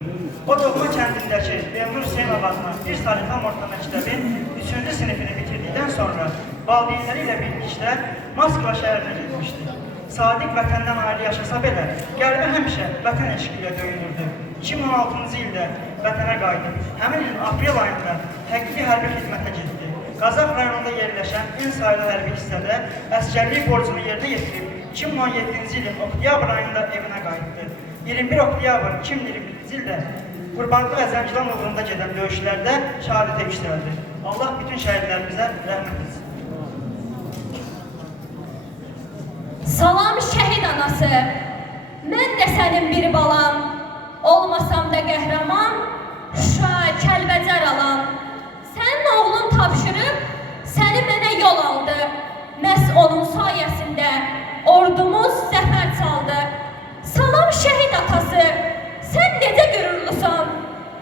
O doğma kəndindəki Memnun Hüseyin adına bir saylı tam orta məktəbin 3-cü sinifini bitirdikdən sonra valideynləri ilə birlikdə Moskva şəhərinə getmişdi. Sadiq vətəndən ayrı yaşasa belə, qəlbi həmişə vətən eşqi ilə döyünürdü. 2016-cı ildə vətənə qayıdıb, həmin il aprel ayında həqiqi hərbi xidmətə getdi. Qazax rayonunda yerləşən en sayılı hərbi hissədə əskərlik borcunu yerinə yetirib, 2017-ci ilin oktyabr ayında evinə qayıtdı. 21 oktyabr 2021-ci ildə Qurbanlı və Zəngilan uğrunda gedən döyüşlərdə şəhadətə yüksəldi. Allah bütün şəhidlərimizə rəhmət etsin. Salam şəhid anası, mən də sənin bir balam, olmasam da qəhrəman, Şuşa, Kəlbəcər alan. Sənin oğlun tapşırıb, səni mənə yol aldı. Məhz onun sayəsində ordumuz zəfər çaldı. Salam şəhid atası, sən necə qürurlusan?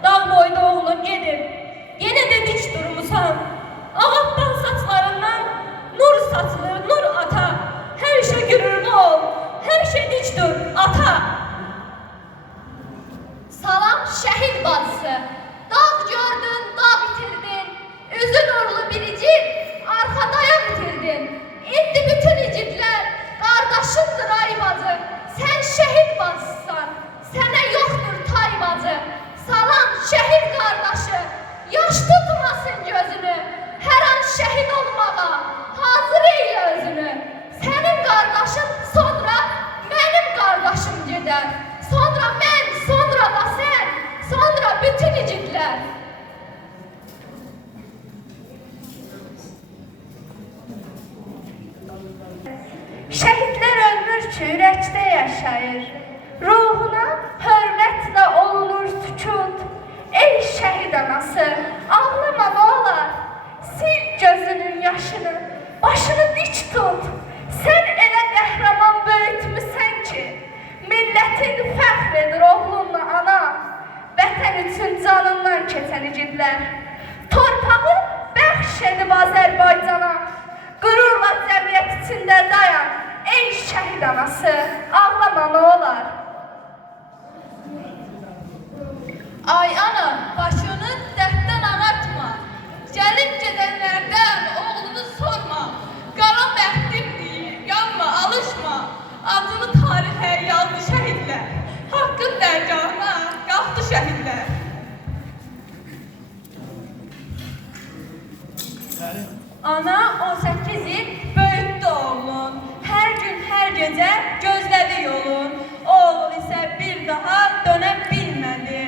Dağ boyda oğlun gedib, yenə də dik durmusan. Ağappaq saçlarından nur saçılır, nur ata. Həmişə qürurlu ol, həmişə dik dur, ata. Salam şəhid bacısı, dağ gördün, dağ bitirdin. Üzü nurlu biricik, arxadaya bitirdin. İndi bütün igidlər, qardaşındır ay bacı. Sən şəhid bacısısan, sənə yoxdur tay bacı. Salam şəhid qardaşı, yaş tutmasın gözünü. Hər an şəhid olmağa, hazır eyle özünü. Sənin qardaşın sonra mənim qardaşım gedər. Sonra mən, sonra da sən, sonra bütün igidlər. Şəhidlər ölmür ki, ürəkdə yaşayır. Ruhuna hörmətlə olunur sükut. Ey şəhid anası, ağlama nə olar? Sil gözünün yaşını, başını dik tut. Sən elə qəhrəman böyütmüsən ki, millətin fəxr edir oğlunla ana. Vətən üçün canından keçən igidlər. Torpağı bəxş edib Azərbaycana. Qürurla cəmiyyət içində dayan. Ey şəhid anası, ağlama nə olar? Ay ana, başını dərddən ağartma. Gəlib gedənlərdən oğlunu sorma. Qara bəxtim deyir, yanma, alışma. Adını tarixə yazdı şəhidlər. Haqqın dərgahına qalxdı şəhidlər. Ana 18 il böyütdü oğlun. Hər gün, hər gecə gözlədi yolun. Oğul isə bir daha dönə bilmədi.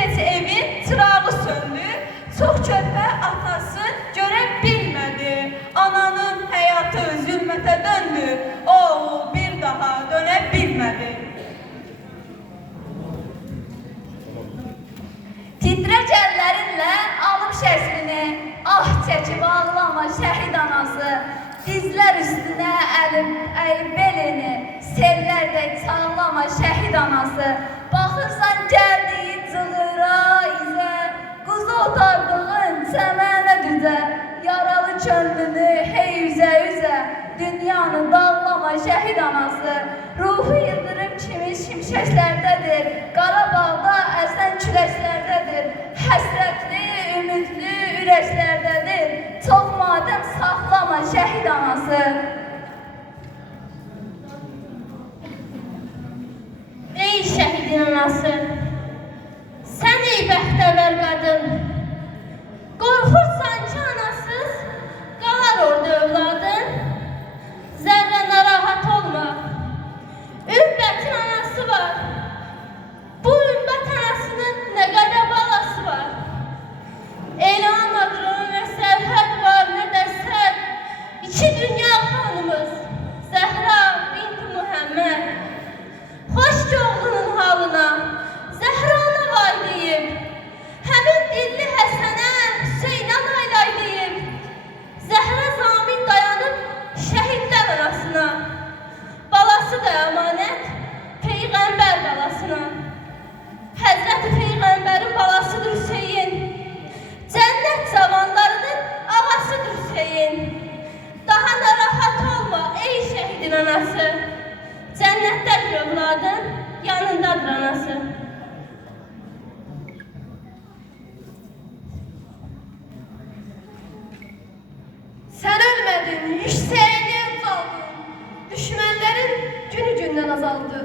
Neçə evin çırağı söndü. Çox körpə atası görə bilmədi. Ananın həyatı zülmətə döndü. Oğul bir daha dönə bilmədi. Titrək əllərinlə alıb şəklini, ah çəkib ağlama şəhid anası. Dizlər üstünə əyib belini, sellərdə çağlama şəhid anası. Baxırsan gəldiyi cığıra izə, quzu otardığın çəmənə düzə. Yaralı könlünü hey üzə, dünyanı dağlama şəhid anası. Ruhu yıldırım kimi şimşəklərdədir, Qarabağda əsən küləklərdədir. Həsrətli, ümidli ürəklərdədir, çox madəm saxlama şəhid anası. Ey şəhidin anası, sən ey bəxtəvər qadın, qorxursan ki anasız qalar orada övladın. Zərrə narahat olma, ürbətin anası var, bu Yüksəyə ucaldın. Düşmənlərin günü gündən azaldı.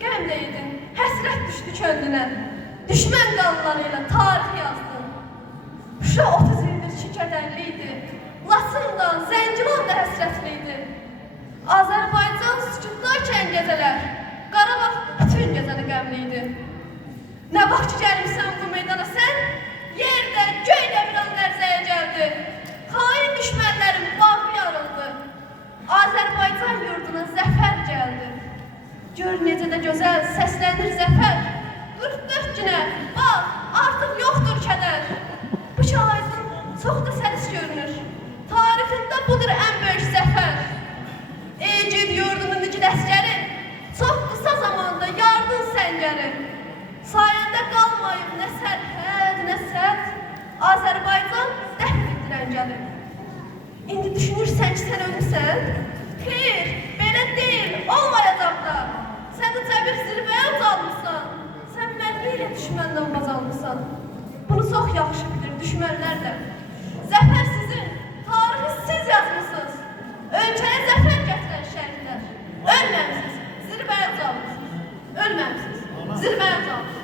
Qəm deydin, həsrət düşdü könlünə. Düşmən qanlarıyla tarix yazdın. Şuşa 30 ildir ki kədərli idi. Laçından, Zəngilan da həsrətli idi. Azərbaycan sükutlarkən gecələr, Qarabağ bütün gecəni qəmli idi. Nə vaxt ki gəlmişsən bu meydana sən, yerdə, göydə bir an lərzəyə gəldi. Xain düşmənlərin bağı yarıldı. Azərbaycan yurduna zəfər gəldi. Gör necə də gözəl səslənir zəfər. 44 günə, bax, artıq yoxdur kədər. Bu şahidin çox da səlis görünür. Tarixində budur ən böyük zəfər. Ey gid yurdumun igid əskəri, çox qısa zamanda yardın səngəri. Sayəndə qalmayıb nə sərhəd, nə səd, Azərbaycan dəf etdirən gəlir. İndi düşünürsən ki, sən ölmüsən? Xeyr, belə deyil, olmayacaq da. Sən uca bir zirvəyə ucalmışsan. Sən mərmi düşməndən baz almışsan. Bunu çox yaxşı bilir düşmənlər də. Zəfər sizin, tarihi siz yazmışsınız. Ölkəyə zəfər gətirən şəhidlər. Ölməmişsiniz, zirvəyə ucalmışsınız. Ölməmişsiniz, zirvəyə ucalmışsınız.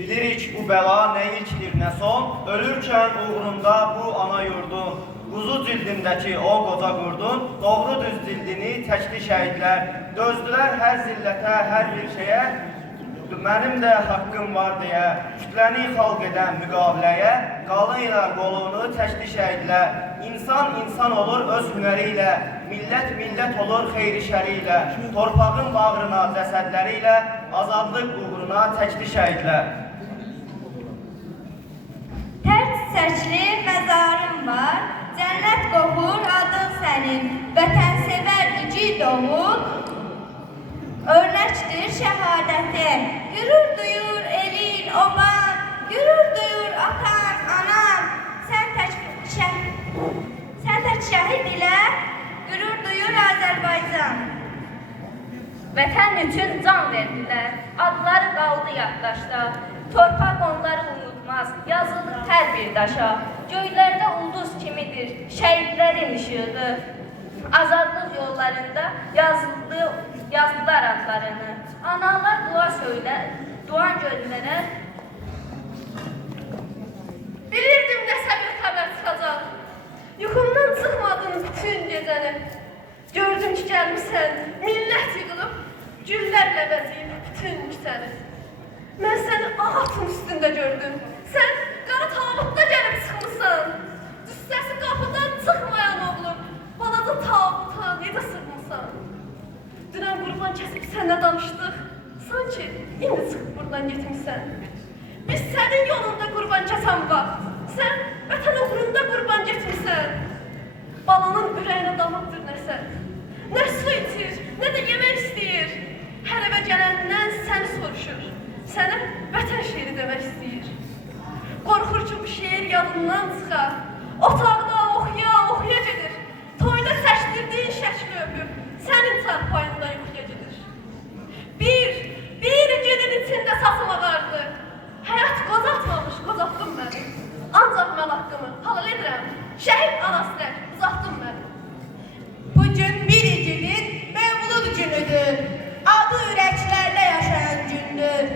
Bilirik bu bəla nə ilkdir, nə son, ölürkən uğrunda bu ana yurdun, quzu cildindəki o qoca qurdun, doğru düz cildini çəkdi şəhidlər, dözdülər hər zillətə, hər bir şeyə, mənim də haqqım var deyə, kütləni xalq edən müqaviləyə, qalın ilə qolunu çəkdi şəhidlər, insan olur öz hünəri ilə, millət olur xeyri şəri ilə, torpağın bağrına cəsədləri ilə, azadlıq uğruna çəkdi şəhidlər. Tər çiçəkli məzarın var, cənnət qoxur adın sənin, vətənsevər igid oğul, örnəkdir şəhadətin, qürur duyur elin oban, qürur duyur atan, anan, sən tək şəhid ilə qürur duyur Azərbaycan. Vətən üçün can verdilər, adları qaldı yaddaşda, torpaq onları unutmaz, yazılır hər bir daşa, göylərdə ulduz kimidir, şəhidlərin işığı, azadlıq yollarında yazdılar adlarını, analar dua söylər, duan gözlərər. Bilirdim nəsə bir xəbər çıxacaq. Yuxumdan çıxmadın bütün gecəni. Gördüm ki, gəlmişsən, millət yığılıb, güllərlə bəzəyib bütün küçəni. Mən səni ağatın üstündə gördüm. Sən qara tabutda gəlib çıxmışsan. Cüssəsi qapıdan çıxmayan oğlum, balaca tabuta necə sığmısan? Dünən qurban kəsib sənlə danışdıq. Sanki indi çıxıb buradan getmişsən. Biz sənin yolunda qurban kəsən vaxt. Sən vətən uğrunda qurban getmişsən. Balanın ürəyinə damaqdır nəsə. Nə su içir, nə də yemək istəyir. Hər evə gələndən səni soruşur. Sənə vətən şeiri demək istəyir. Qorxur ki, bu şeir yadından çıxar. Otaqda oxuya gedir. Toyda səçdirdiyin şəkli öpüb, sənin çarpayında yuxuya gedir. Bir günün içində sasım ağardı. Həyat qocatmamış, qocatdın məni. Ancaq mən haqqımı halal edirəm. Şəhid anasını uzatdın məni. Bugün bir igidin mevlud günüdür. Adı ürəklərdə yaşayan gündür.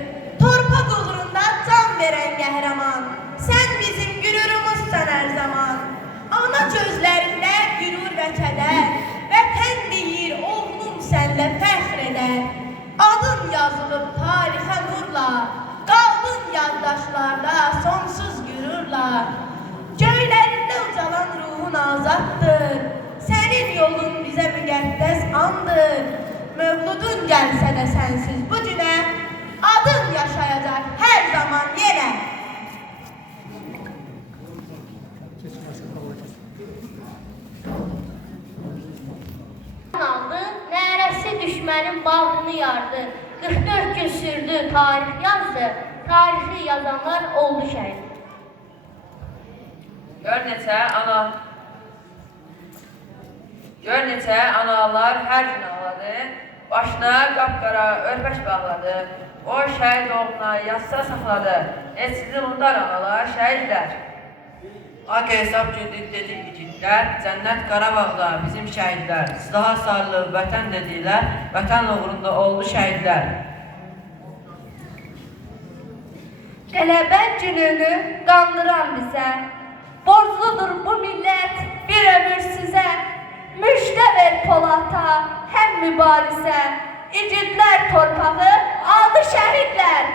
Torpaq uğrunda can verən qəhrəman. Sən bizim qürurumuzsan hər zaman. Ana gözlərində qürur və kədər. Vətən deyir, oğlum sənlə fəxr edər. Adın yazılıb tarixə nurla. Qaldın yaddaşlarda sonsuz qürurla. Göylərində ucalan ruhun azaddır. Sənin yolun bizə müqəddəs andır. Mövludun gəlsə də sənsiz bu günə, adın yaşayacaq hər zaman yenə. Aldı, nərəsi düşmənin bağrını yardı, 44 gün sürdü, tarix yazdı, tarixi yazanlar oldu şəhid. Gör neçə analar hər gün ağladı, Başına qapqara örpək bağladı. O şəhid oğluna yassa saxladı. Sizi unudar analar, şəhidlər. Ak hesab gündür dedi igidlər, cənnət Qarabağda bizim şəhidlər. Silaha sarılıb vətən dedilər, vətən uğrunda oldu şəhidlər. Qələbə gününü qandıran bizə, borcludur bu millət bir ömür sizə. Müjdə ver Polata, həm mübarizə, igidlər torpağı aldı şəhidlər.